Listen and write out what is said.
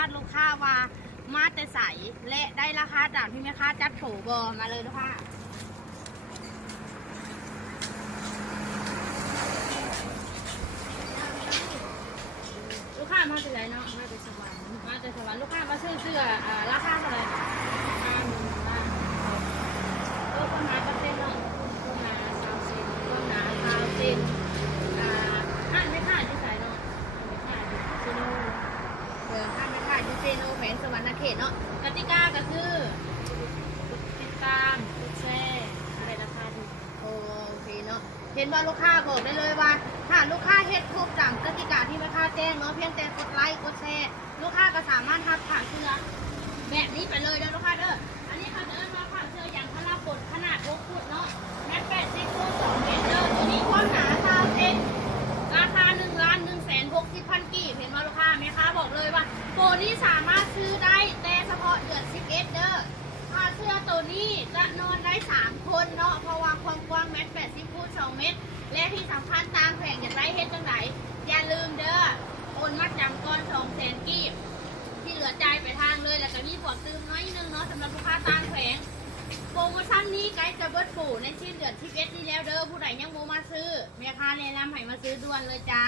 าษณ์ลูกค้าว่ามาแต่ใสและได้ราคาตามที่แม่ค้าจัดโผบอมาเลยลูกค้าลูกค้ามาจากไหนเนาะมาจากสวรรค์ลูกค้ามาซื้อเสื้อราคาเท่าไหร่ก็ประมาณเส้นเนาะประมาณ30 เซนก็หนา30 เซนไม่ค่าที่ใส่เนาะไม่ค่าที่ซีโน่ไม่ค่าที่ซีโน่แผนสวรรค์เขตเนาะกติกาก็คือติดตามกดแชร์อะไรราคาถูกโอเคเนาะเห็นว่าลูกค้าบอกได้เลยว่าถ้าลูกค้าเฮ็ดครบตามกติกาที่แม่ค้าแจ้งเนาะเพียงแต่กดไลค์กดแชร์ลูกค้าก็สามารถทักผ่านเสื้อแบบนี้ไปเลยเด้อลูกค้าเด้ออันนี้เขาจะเอิ้นว่าผ่านเสื้ออย่างพลาปดขนาด6 ฟุตเนาะแมตต์80 คูณ 2 เมตรเด้อตัวนี้ความหนา30 เซนราคา1,160,000 กีบเห็นว่าลูกค้าแม่ค้าบอกเลยว่าโปรนี้สามารถซื้อได้แต่เฉพาะเดือน11เด้อผ้าเสื้อตัวนี้จะนอนได้3 คนเนาะเพราะว่าความกว้างแมตต์80 คูณ 2 เมตรและที่สำคัญตามแผงอย่างไรเฮ็ดจังไหนอย่าลืมเด้อโอนมัดจำก้อน200,000 กีบที่เหลือจ่ายไปทางเลยแล้วก็มีผลตืมน้อยนึงเนาะสำหรับลูกค้าตามแผงโปรโมชั่นนี้ใกล้จะเบิดปูในสิ้นเดือน11นี้แล้วเด้อผู้ใดยังโมมาซื้อแม่ค้าแนะนำให้มาซื้อด่วนเลยจ้า